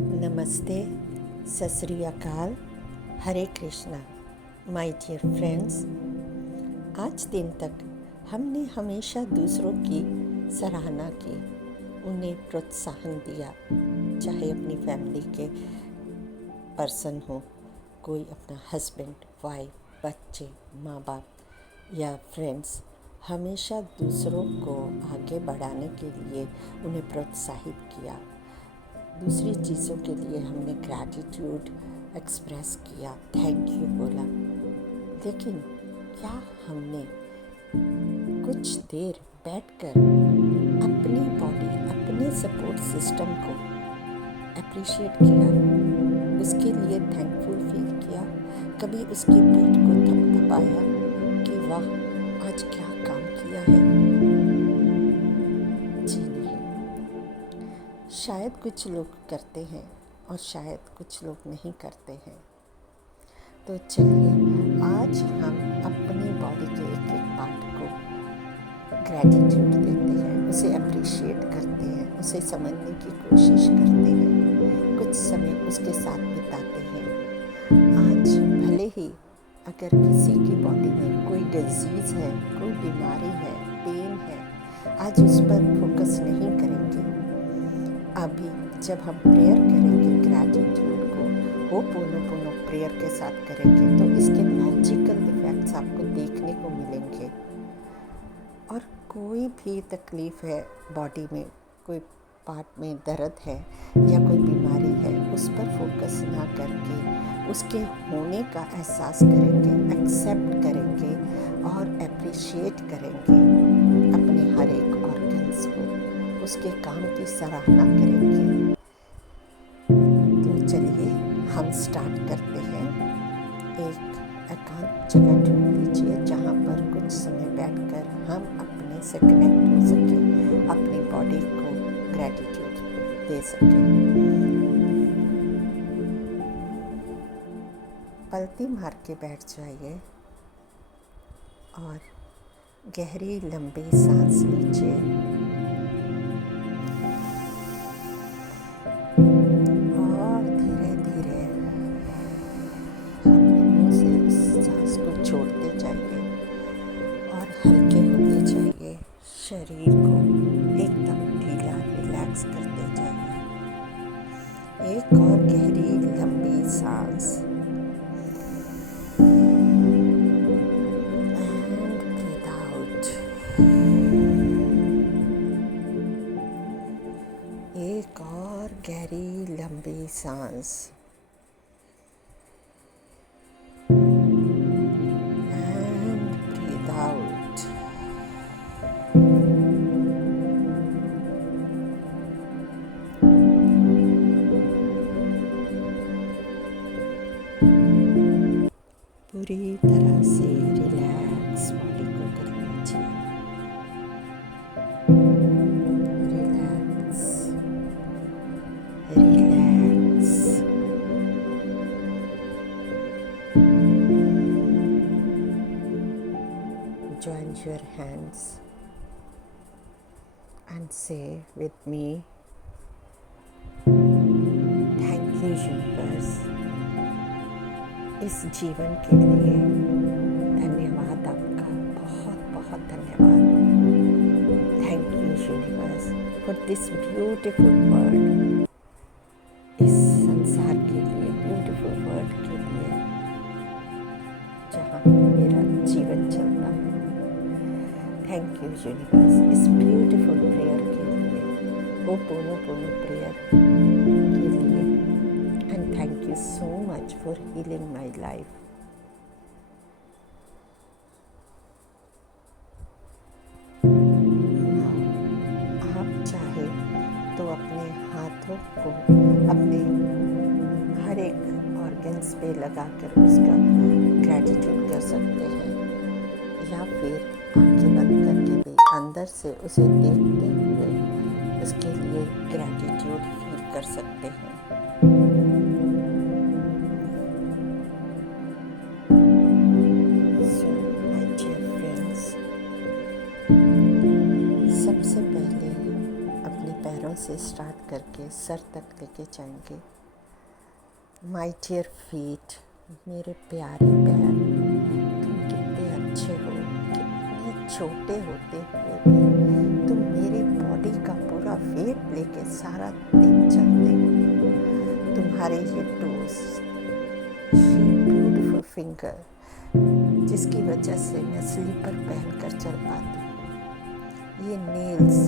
नमस्ते, सत श्री अकाल, हरे कृष्णा। माय डियर फ्रेंड्स, आज दिन तक हमने हमेशा दूसरों की सराहना की, उन्हें प्रोत्साहन दिया, चाहे अपनी फैमिली के पर्सन हो, कोई अपना हस्बैंड, वाइफ, बच्चे, माँ बाप या फ्रेंड्स। हमेशा दूसरों को आगे बढ़ाने के लिए उन्हें प्रोत्साहित किया। दूसरी चीज़ों के लिए हमने ग्रैटिट्यूड एक्सप्रेस किया, थैंक यू बोला। लेकिन क्या हमने कुछ देर बैठकर अपनी बॉडी, अपने सपोर्ट सिस्टम को अप्रिशिएट किया, उसके लिए थैंकफुल फील किया? कभी उसकी पीठ को थपथपाया कि वाह, आज क्या काम किया है? जी नहीं। शायद कुछ लोग करते हैं और शायद कुछ लोग नहीं करते हैं। तो चलिए, आज हम अपनी बॉडी के एक एक पार्ट को ग्रैटिट्यूड देते हैं, उसे अप्रिशिएट करते हैं, उसे समझने की कोशिश करते हैं, कुछ समय उसके साथ बिताते हैं। आज भले ही अगर किसी की बॉडी में कोई डिजीज़ है, कोई बीमारी है, पेन है, आज उस पर फोकस नहीं करेंगे। अभी जब हम प्रेयर करेंगे, ग्रैटिट्यूड को होपोनोपोनो प्रेयर के साथ करेंगे, तो इसके मैजिकल इफ़ेक्ट्स आपको देखने को मिलेंगे। और कोई भी तकलीफ़ है बॉडी में, कोई पार्ट में दर्द है या कोई बीमारी है, उस पर फोकस ना करके उसके होने का एहसास करेंगे, एक्सेप्ट करेंगे और अप्रिशिएट करेंगे अपने हर एक ऑर्गन्स को, उसके काम की सराहना करेंगे। तो चलिए हम स्टार्ट करते हैं। एक एकांत जगह ढूंढ लीजिए जहाँ पर कुछ समय बैठकर हम अपने से कनेक्ट हो सकें, अपनी बॉडी को ग्रैटिट्यूड दे सकें। पलती मार के बैठ जाइए और गहरी लंबी सांस लीजिए और धीरे धीरे अपने मुंह से उस सांस को छोड़ते जाइए और हल्के होते जाइए। शरीर को एकदम ढीला रिलैक्स करते जाइए। एक और गहरी लंबी सांस एंड ब्रीथ आउट। एक और गहरी लंबी सांस एंड ब्रीथ आउट। पूरी तरह से रिलैक्स बॉडी को कर लीजिए। Relax relax. Join your hands and say with me, thank you universe, इस जीवन के लिए धन्यवाद, आपका बहुत बहुत धन्यवाद। Thank you universe for this beautiful world, इस संसार के लिए, ब्यूटीफुल वर्ल्ड के लिए जहाँ मेरा जीवन चलता है। थैंक यू यूनिवर्स इस ब्यूटीफुल प्रेयर के लिए, होपोनोपोनो प्रेयर के लिए, and thank you so much for healing my life. आप चाहे तो अपने हाथों को अपने हर एक ऑर्गन्स पे लगाकर उसका ग्रैटिट्यूड कर सकते हैं, या फिर आंखें बंद करके भी अंदर से उसे देखते हुए उसके लिए ग्रैटिट्यूड फील कर सकते हैं। सो माय डियर फ्रेंड्स, सबसे पहले अपने पैरों से से स्टार्ट करके सर तक लेके जाएंगे। माय डियर फीट, मेरे प्यारे पैर, तुम कितने अच्छे हो। कितने छोटे होते हुए भी तुम मेरी बॉडी का पूरा वेट लेके सारा दिन चलते हो। तुम्हारे ये टोस, ब्यूटीफुल फिंगर, जिसकी वजह से मैं स्लीपर पहनकर चल पाती हूँ। ये नेल्स,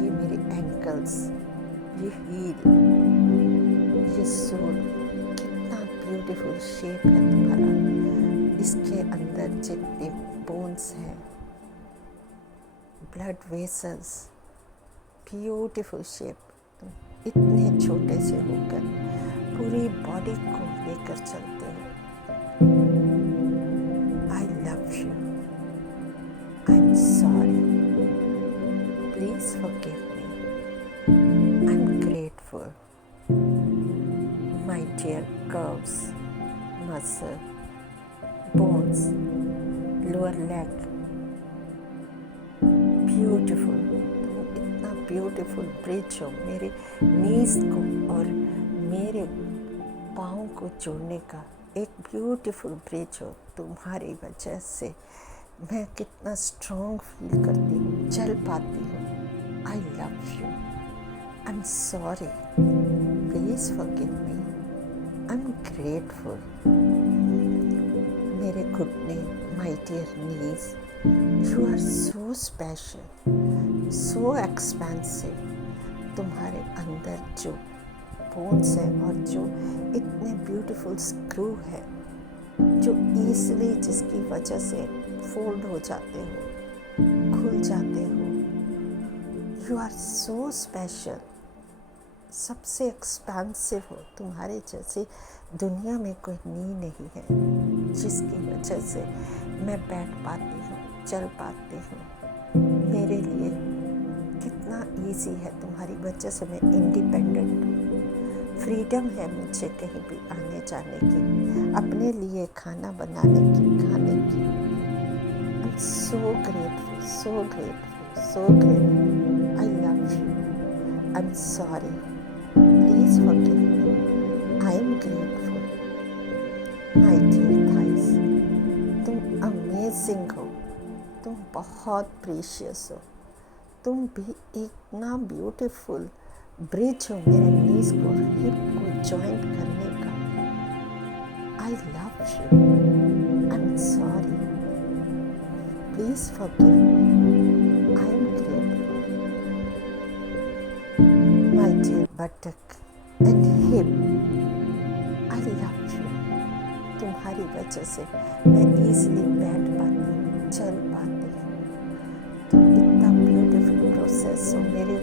ये मेरे एंकल्स, ये हील, ये सोल, कितना ब्यूटीफुल शेप है तुम्हारा। इसके अंदर जितने बोन्स हैं, ब्लड वेसल्स, ब्यूटीफुल शेप। तुम इतने छोटे से होकर पूरी बॉडी को लेकर चलते हो। I love you. I'm sorry. Please forgive me. I'm grateful. My dear curves, muscle, bones, lower leg. Beautiful. तुम इतना beautiful bridge हो मेरे knees को और मेरे पाँव को जोड़ने का एक ब्यूटीफुल ब्रिज हो। तुम्हारी वजह से मैं कितना स्ट्रॉन्ग फील करती हूँ, चल पाती हूँ। I love you. I am sorry, please forgive me. I am grateful. मेरे घुटने, my dear knees, you are so special, so expensive. तुम्हारे अंदर जो बोन्स है और जो इतने ब्यूटीफुल स्क्रू है, जो ईजिली, जिसकी वजह से फोल्ड हो जाते हो, खुल जाते हो। यू आर सो स्पेशल, सबसे एक्सपेंसिव हो। तुम्हारे जैसे दुनिया में कोई नी नहीं है, जिसकी वजह से मैं बैठ पाती हूँ, चल पाती हूँ। मेरे लिए कितना इजी है, तुम्हारी वजह से मैं इंडिपेंडेंट हूँ। फ्रीडम है मुझे कहीं भी आने जाने की, अपने लिए खाना बनाने की, खाने की। I am so grateful, so grateful, so grateful. I love you. I am sorry, please forgive me. I am grateful. My dear thighs, तुम अमेजिंग हो, तुम बहुत प्रीशियस हो। तुम भी इतना ब्यूटीफुल ब्रिज हो मेरे नीज को, हिप को जॉइंट करने का। I love you. I am sorry, please forgive me. I am grateful. My dear buttock and hip, I love you. तुम्हारी वजह से मैं इजीली बैठ पाती हूँ, चल पाती हूँ। तुम इतना ब्यूटीफुल प्रोसेस हो मेरे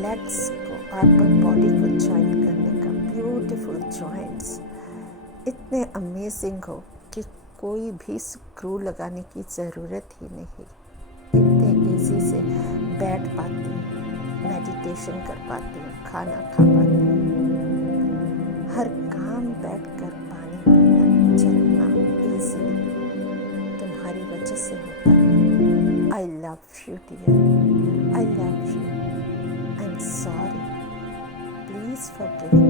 लेग्स को, अपर बॉडी को जॉइंट करने का। ब्यूटीफुल जॉइंट्स इतने अमेजिंग हो कि कोई भी स्क्रू लगाने की ज़रूरत ही नहीं। इतने इजी से बैठ पाती हूँ, मेडिटेशन कर पाती हूँ, खाना खा पाती हूँ, हर काम बैठकर पानी पीना, चलना इजीली तुम्हारी वजह से होता है। I love you dear, I love you. I'm sorry. Please forgive me.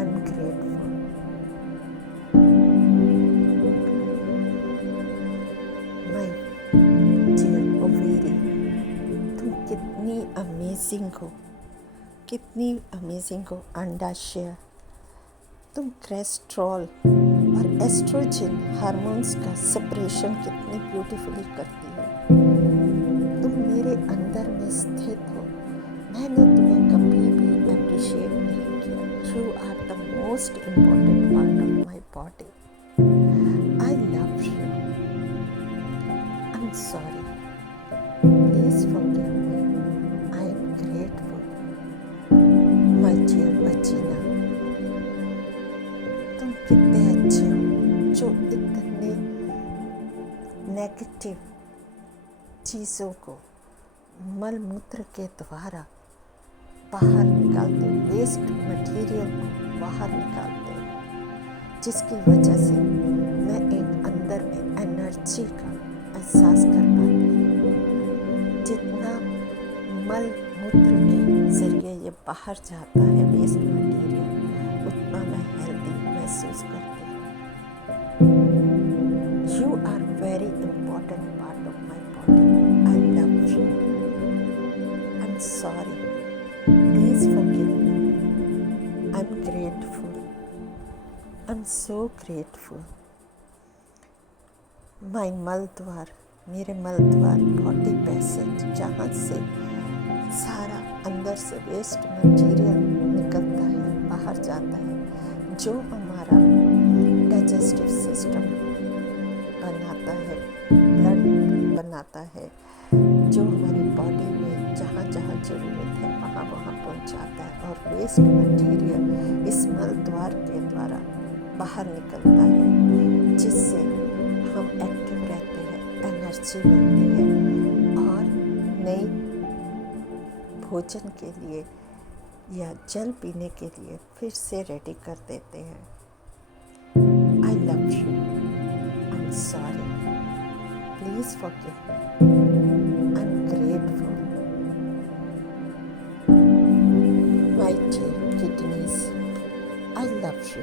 I'm grateful. My dear Overi, तुम कितनी अमेजिंग हो, कितनी अमेजिंग हो। अंडाशय, तुम कोलेस्ट्रॉल और एस्ट्रोजन हार्मोन्स का सेपरेशन कितनी ब्यूटीफुली करती हो। तुम मेरे अंदर में स्थित हो। मैंने तुम्हें कभी भी अप्रिशिएट नहीं किया। You are the most important part of my body. I love you. I am sorry, please forgive me. I am grateful. My dear बचीना, तुम कितने अच्छे हो, जो इतने नेगेटिव चीज़ों को मल मूत्र के द्वारा बाहर निकालते, वेस्ट मटेरियल को बाहर निकालते, जिसकी वजह से मैं एक अंदर में एनर्जी का एहसास कर पाती हूँ। जितना मल बाहर जाता है वेस्ट मटेरियल, उतना मैं हेल्दी महसूस करती हूँ। You are very important part of my body. I love you. I am sorry, please forgive me. I am grateful. I am so grateful. My मल द्वार, मेरे मल द्वार, बॉडी पैसेज, जहाँ से सारा अंदर से वेस्ट मटेरियल निकलता है, बाहर जाता है, जो हमारा डाइजेस्टिव सिस्टम बनाता है, ब्लड बनाता है, जो हमारी बॉडी में जहाँ जहाँ ज़रूरत है वहाँ वहाँ पहुँचाता है, और वेस्ट मटेरियल इस मल द्वार के द्वारा बाहर निकलता है, जिससे हम एक्टिव रहते हैं, एनर्जी मिलती है और नई भोजन के लिए या जल पीने के लिए फिर से रेडी कर देते हैं। I love you. I am sorry, please forgive me. I am grateful. My dear kidneys, I love you.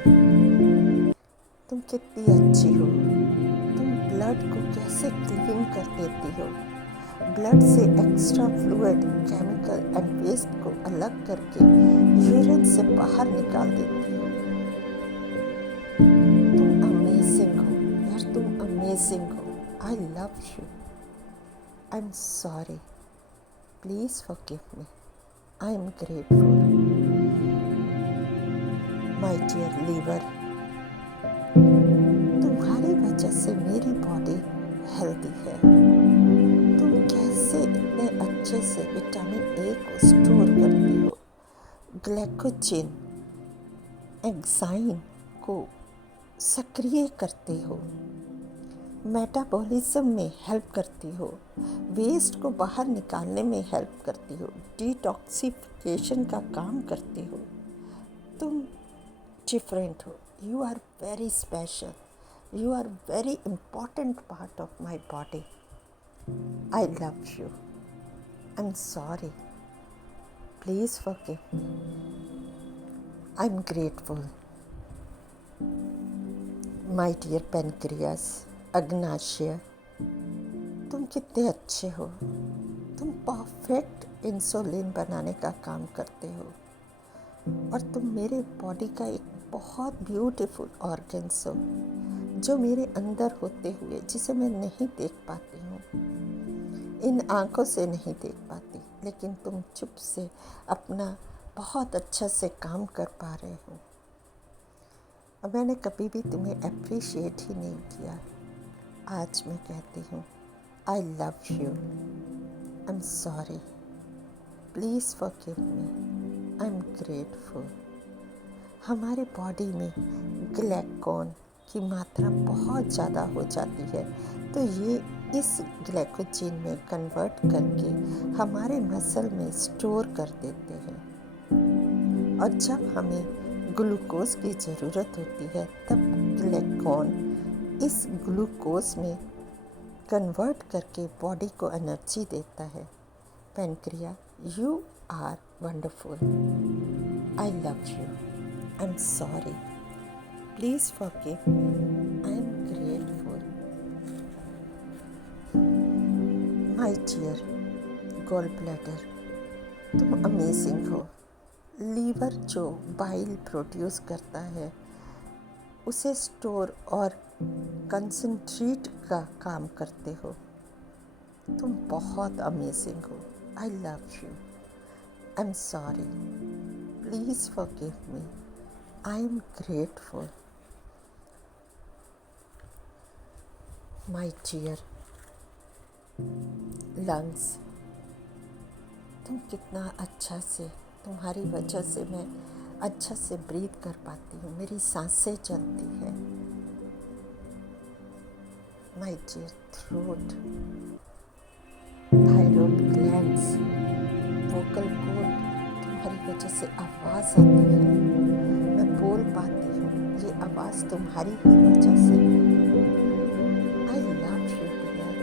तुम कितनी अच्छी हो। तुम ब्लड को कैसे क्लीन कर देती हो। ब्लड से extra fluid, chemical and waste को अलग करके यूरिन से बाहर निकाल देती हो। तुम अमेजिंग हो यार, तुम अमेजिंग हो। I love you. I am sorry, please forgive me. I am grateful. My dear liver, तुम्हारी वजह से मेरी बॉडी हेल्दी है। तुम कैसे इतने अच्छे से विटामिन ए को स्टोर करती हो, ग्लाइकोजन एंजाइम को सक्रिय करती हो, मेटाबॉलिज्म में हेल्प करती हो, वेस्ट को बाहर निकालने में हेल्प करती हो, डिटॉक्सिफिकेशन का काम करती हो। तुम डिफरेंट हो। You are very special. You are very important part of my body. I love you. I'm sorry. Please forgive me. I'm grateful. My dear pancreas, Agnacia, तुम कितने अच्छे हो। तुम परफेक्ट इंसुलिन बनाने का काम करते हो, और तुम मेरे बॉडी का एक बहुत ब्यूटीफुल ऑर्गन्स हो, जो मेरे अंदर होते हुए, जिसे मैं नहीं देख पाती हूँ, इन आँखों से नहीं देख पाती, लेकिन तुम चुप से अपना बहुत अच्छा से काम कर पा रहे हो। और मैंने कभी भी तुम्हें अप्रिशिएट ही नहीं किया। आज मैं कहती हूँ I love you. I am sorry, please forgive me. I am grateful. हमारे बॉडी में ग्लाइकोन की मात्रा बहुत ज़्यादा हो जाती है, तो ये इस ग्लाइकोजन में कन्वर्ट करके हमारे मसल में स्टोर कर देते हैं, और जब हमें ग्लूकोज की ज़रूरत होती है तब ग्लाइकोन इस ग्लूकोज में कन्वर्ट करके बॉडी को एनर्जी देता है। Pancreas, you are wonderful. I love you. I am sorry, please forgive me. I am grateful. My dear gall bladder, तुम अमेजिंग हो। लीवर जो बाइल प्रोड्यूस करता है उसे स्टोर और कंसंट्रेट का काम करते हो। तुम बहुत अमेजिंग हो। I love you. I am sorry, please forgive me. I am grateful. My dear lungs, तुम कितना अच्छा से, तुम्हारी वजह से मैं अच्छा से ब्रीथ कर पाती हूँ, मेरी सांसें चलती हैं। My dear throat, thyroid glands, vocal cord, तुम्हारी वजह से आवाज़ आती है, मैं बोल पाती हूँ, ये आवाज़ तुम्हारी ही वजह से। I love you dear,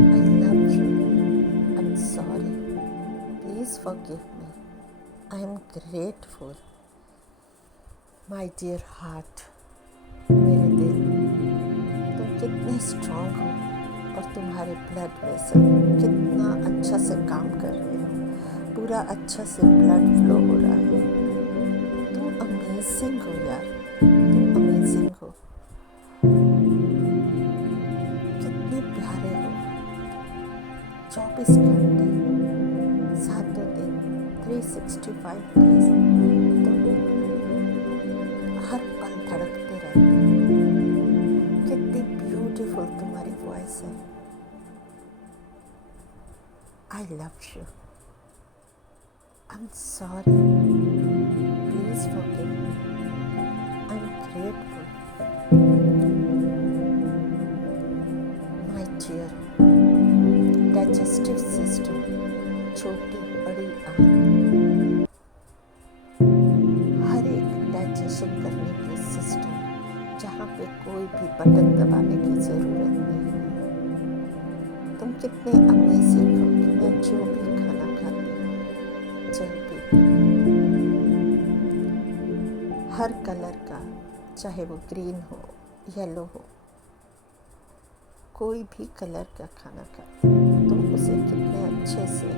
I love you. I am sorry, please forgive me. I am grateful. My dear heart, मेरे दिल, तुम कितने स्ट्रॉन्ग हो और तुम्हारे ब्लड वेसल कितना अच्छा से काम कर रहे हो, पूरा अच्छा से ब्लड फ्लो हो रहा है। तुम अमेजिंग हो यार, तुम अमेजिंग हो, कितने प्यारे हो। 24 घंटे, 7 दिन, 365 डेज तुम हर पल धड़कते रहते हो। कितनी ब्यूटीफुल तुम्हारी वॉइस है। I love you. I am sorry, please forgive me. I am grateful. My dear digestive system, छोटी बड़ी आंत, हर एक डाइजेशन करने के सिस्टम, जहाँ पे कोई भी बटन दबाने की ज़रूरत नहीं है। तुम कितने अमेजिंग हो कि मैं जो भी खाना खाती हूँ, जल पीती हूँ, हर कलर का, चाहे वो ग्रीन हो, येलो हो, कोई भी कलर का खाना खाते हो, तुम उसे कितने अच्छे से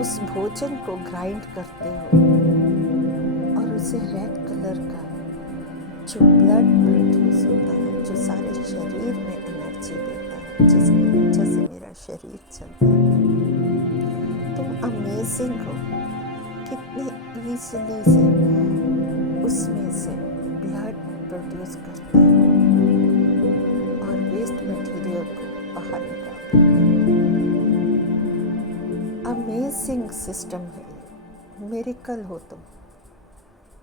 उस भोजन को ग्राइंड करते हो और उसे रेड कलर का जो ब्लड प्रोड्यूस होता है, जो सारे शरीर में एनर्जी देता है, जिसकी वजह से मेरा शरीर चलता है। तुम अमेजिंग हो, कितने ईजिली से उसमें से ब्लड प्रोड्यूस करते हो और वेस्ट मटेरियल को बाहर निकालते हो। अमेजिंग सिस्टम है, मिरेकल हो तुम।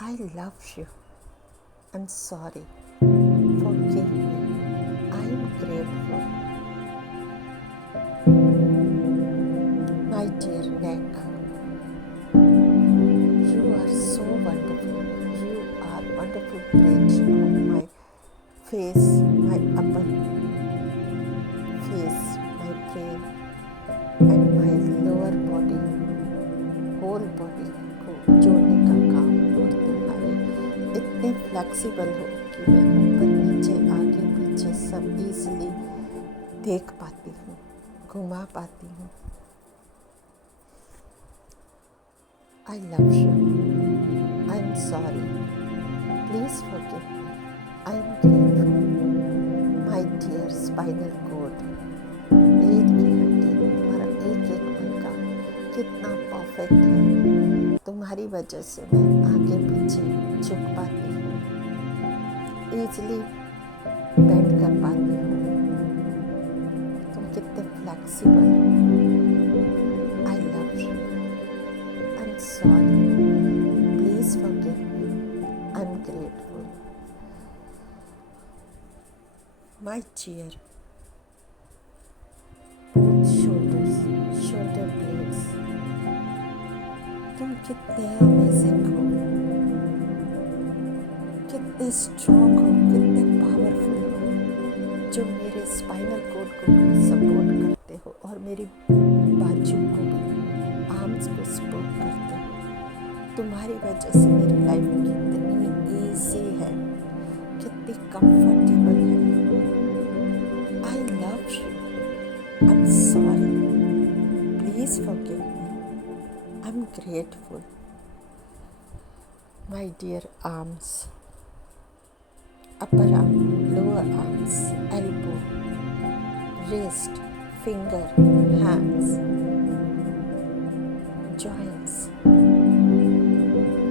I love you. I am sorry, forgive me. I am grateful. My dear neck, you are so wonderful. You are wonderful bridge of my face, my upper face, my brain and my lower body, whole body को जोड़ने का काम। और तुम्हारे इतने flexible हो कि मैं ऊपर नीचे आगे पीछे सब इजीली देख पाती हूँ, घुमा पाती हूँ। I love you. I am sorry. Please forgive me. I am grateful. My dear spinal cord, रीढ़ की हड्डी, तुम्हारा एक एक मणका कितना परफेक्ट है। तुम्हारी वजह से मैं आगे पीछे झुक पाती हूँ, ईजिली बेंड कर पाती हूँ। तुम कितने फ्लेक्सिबल हो। I love you. I'm sorry. Please forgive me. I'm grateful. My dear, both shoulders, shoulder blades, तुम कितने अमेजिंग हो, कितने स्ट्रॉन्ग हो, कितने पावरफुल हो, जो मेरे स्पाइनल कोड को भी सपोर्ट करते हो और मेरी बाजू को भी, आर्म्स को सपोर्ट करते हो। तुम्हारी वजह से मेरी लाइफ कितनी ईजी है, कितनी कंफर्टेबल है। I love you. I am sorry, please forgive me. I am grateful. My dear arms, upper arm, lower arms, elbow, wrist, finger, hands, joints.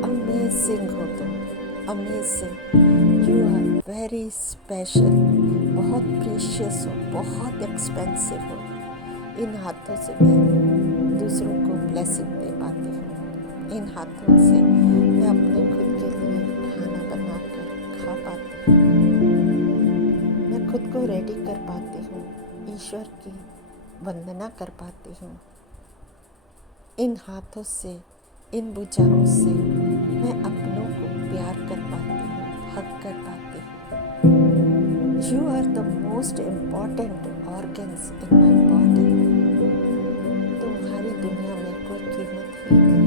Amazing हो तुम, amazing. You are very special. बहुत precious हो, बहुत expensive हो। इन हाथों से मैं दूसरों को ब्लेसिंग दे पाती हूँ। इन हाथों से मैं अपने खुद के लिए खाना बनाकर खा पाती हूँ। मैं खुद को रेडी कर पाती हूँ, ईश्वर की वंदना कर पाती हूँ। इन हाथों से, इन भुजाओं से मैं अपनों को प्यार कर पाती हूँ, हक कर पाती हूँ। You are the most important organs in my body. तुम्हारी दुनिया में कोई कीमत ही नहीं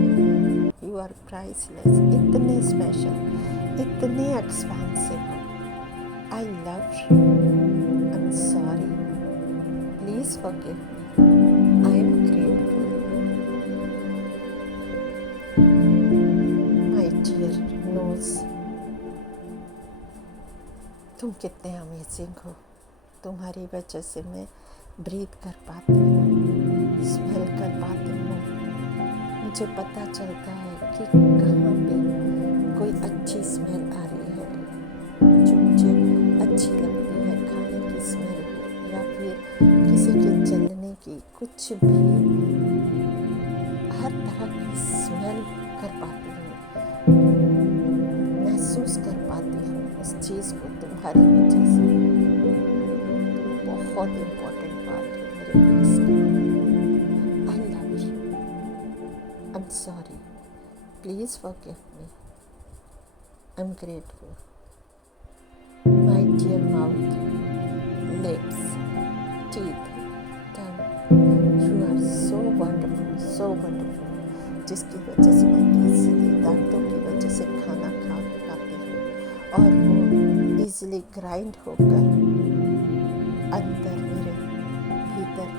है। You are आर प्राइसलेस, इतने स्पेशल, इतने एक्सपेंसिव हो। I love you, I am sorry, please forgive me, I am grateful. My dear nose, तुम कितने अमेजिंग हो। तुम्हारी वजह से मैं ब्रीथ कर पाती हूँ, स्मेल कर पाती हूँ। मुझे पता चलता है कि कहाँ पे कोई अच्छी स्मेल आ रही है जो मुझे अच्छी लगती है, खाने की स्मेल हो या फिर किसी के जलने की, कुछ भी, हर तरह की स्मेल कर पाती हूँ, महसूस कर पाती हूँ उस चीज़ को तुम्हारी वजह से। बहुत इम्पोर्टेंट पार्ट है मेरे फेस का। I love you, I am sorry, please forgive me, I am grateful. My dear mouth, lips, teeth, tongue, you are so wonderful, so wonderful, जिसकी वजह से मैं ईजिली दांतों की वजह से खाना खा पाती हूँ और वो ईजिली ग्राइंड होकर अंदर मेरे भीतर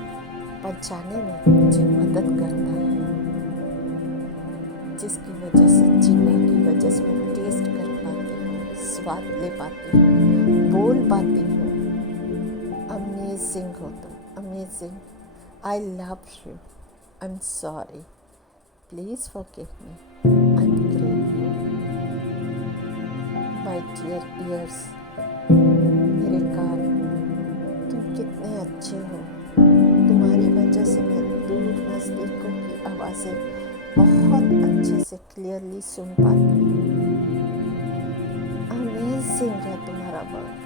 पहुँचाने में मुझे मदद करता है, जिसकी वजह से जीवा की वजह से मैं टेस्ट कर पाती हूँ, स्वाद ले पाती हूँ, बोल पाती हूँ। अमेजिंग हो तुम, amazing. I love you, I am sorry, please forgive me, I am grateful. My dear ears, मेरे कान, तुम कितने अच्छे हो। तुम्हारी वजह से मैं दूर नज़दीकों की आवाज़ें बहुत अच्छे से क्लियरली सुन पाती हूँ। अमेजिंग है तुम्हारा work,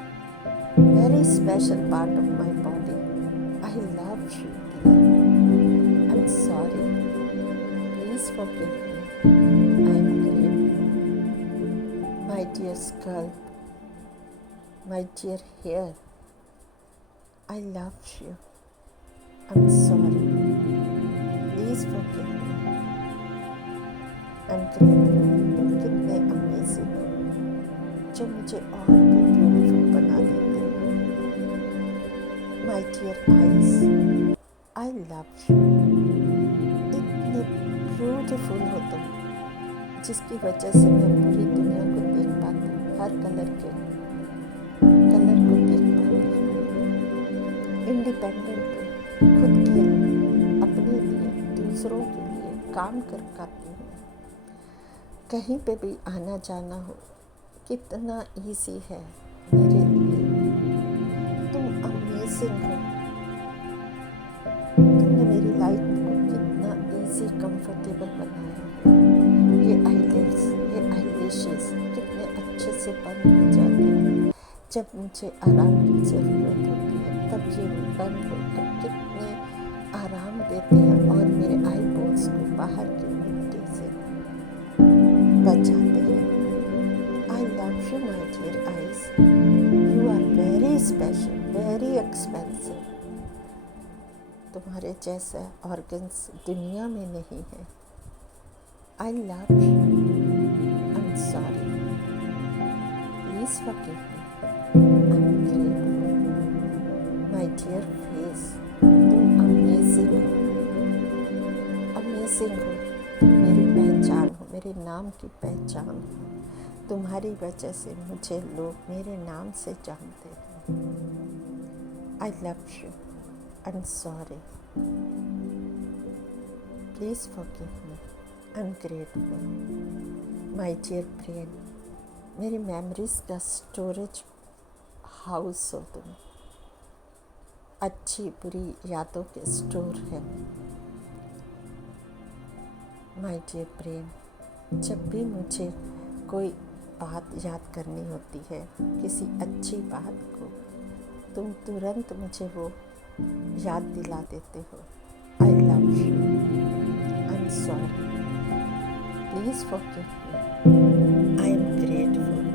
very special part of my body. I love you dear, I am sorry, please forgive me, I am grateful. My dear scalp, my dear hair, I love you, I'm sorry, please forgive me, I'm grateful। तुम कितने amazing हो जो मुझे और भी beautiful बना देते हो। My dear eyes, I love you, इतने ब्यूटीफुल हो तुम, जिसकी वजह से मैं पूरी दुनिया को देख पाती हूँ, हर कलर को देख पाती हूँ। इंडिपेंडेंट हो, खुद के अपने लिए, दूसरों के लिए काम कर पाती हूँ। कहीं पे भी आना जाना हो कितना इजी है मेरे लिए। तुम अमेजिंग हो, तुमने मेरी लाइफ को कितना इजी, कंफर्टेबल बनाया है। ये आईलेट्स, ये आईलैशेस कितने अच्छे से बंद हो जाते हैं जब मुझे आराम की ज़रूरत होती है, तब ये बंद होकर कितने आराम देते हैं और मेरे आई बोन्स को बाहर की मिट्टी से बचाते हैं। I love you my dear eyes, you are very special, very expensive. तुम्हारे जैसा ऑर्गन्स दुनिया में नहीं है। I love you, I am sorry, please forgive me, I am grateful. My dear face, तुम अमेजिंग हो, अमेजिंग हो। तुम मेरी पहचान हो, मेरे नाम की पहचान हो। तुम्हारी वजह से मुझे लोग मेरे नाम से जानते हैं। I love you, I am sorry, please forgive me, I am grateful. My dear brain, मेरी मेमोरीज़ का स्टोरेज हाउस हो तुम, अच्छी बुरी यादों के स्टोर है। माय डियर ब्रेन, जब भी मुझे कोई बात याद करनी होती है, किसी अच्छी बात को, तुम तुरंत मुझे वो याद दिला देते हो। I love you, I am sorry, please forgive me, I am grateful.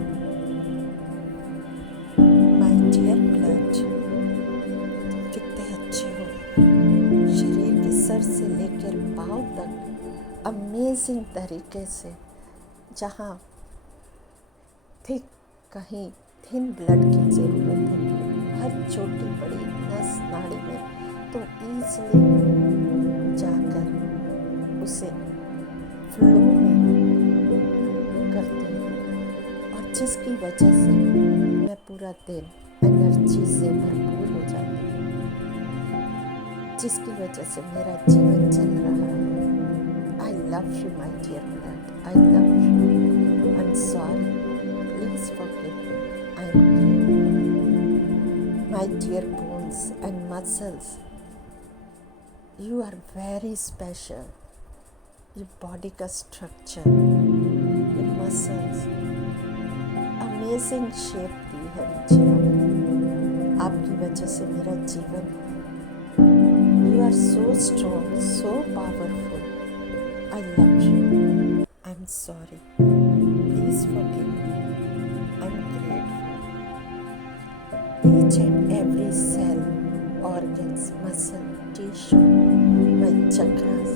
My dear blood, तुम कितने अच्छे हो। शरीर के सर से लेकर पाँव तक अमेजिंग तरीके से, जहाँ थिक कहीं थिन ब्लड की ज़रूरत होती है, हर छोटी बड़ी नस नाड़ी में तुम ईजिली जाकर उसे फ्लो में करती हो, और जिसकी वजह से मैं पूरा दिन एनर्जी से भरपूर हो जाती हूँ, जिसकी वजह से मेरा जीवन चल रहा है। I love you my dear blood, I love you, I am sorry, please forgive me, I am great. My dear bones and muscles, you are very special. ये बॉडी का स्ट्रक्चर, ये मसल्स, अमेजिंग शेप दी है मुझे आपकी वजह से मेरा जीवन है। You are so strong, so powerful. I love you. I'm sorry. Please forgive me. I'm grateful. Each and every cell, organs, muscle, tissue, my chakras,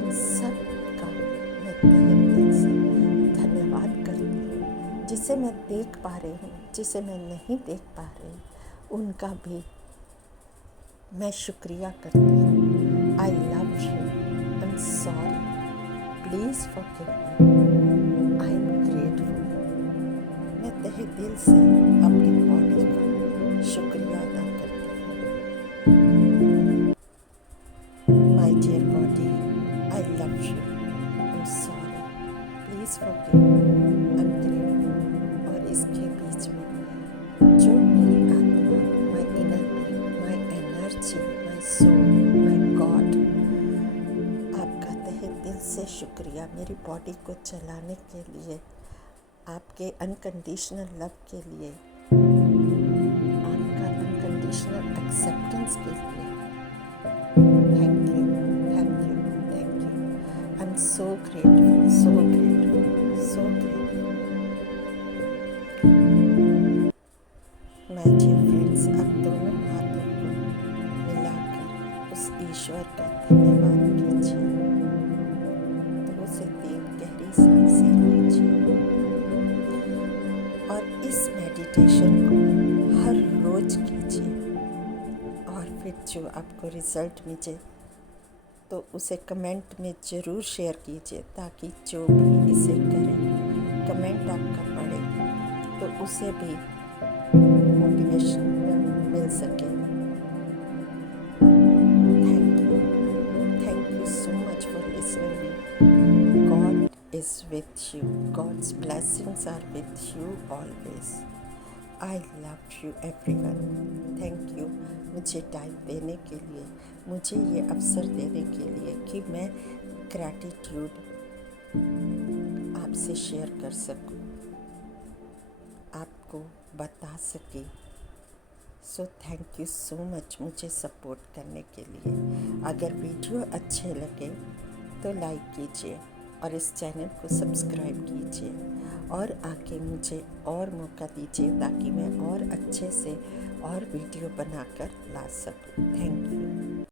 इन सब का मैं तहे दिल से धन्यवाद करती हूँ। जिसे मैं देख पा रही हूँ, जिसे मैं नहीं देख पा रही, उनका भी मैं शुक्रिया करती हूँ। I love you, I am sorry, please forgive me, I am grateful. मैं तहे दिल से अपनी बॉडी का शुक्रिया अदा करती हूँ। My dear body, I love you, I am sorry, please forgive me, I am grateful. और इसके बीच में जो मेरी आत्मा, my inner being, my energy, my soul, my God, आपका तहे दिल से शुक्रिया मेरी बॉडी को चलाने के लिए, आपके अनकंडीशनल लव के लिए, आपका अनकंडीशनल एक्सेप्टेंस के लिए। Thank you, thank you, thank you. I am so grateful, so grateful, so grateful. My dear friends, अब दोनों हाथों को मिलाकर उस ईश्वर का धन्यवाद कीजिए। 2 से 3 गहरी सांसें लीजिए और इस मेडिटेशन को हर रोज कीजिए। और फिर जो आपको रिज़ल्ट मिले तो उसे कमेंट में ज़रूर शेयर कीजिए, ताकि जो भी इसे करे, कमेंट आपका पढ़े तो उसे भी मोटिवेशन मिल सके। Thank you so much for listening. God is with you, God's blessings are with you always. I love you everyone. Thank you मुझे टाइम देने के लिए, मुझे ये अवसर देने के लिए कि मैं ग्रैटिट्यूड आपसे शेयर कर सकूं, आपको बता सके। So thank you so much मुझे सपोर्ट करने के लिए। अगर वीडियो अच्छे लगे तो लाइक कीजिए और इस चैनल को सब्सक्राइब कीजिए और आके मुझे और मौका दीजिए, ताकि मैं और अच्छे से और वीडियो बनाकर ला सकूं। Thank you.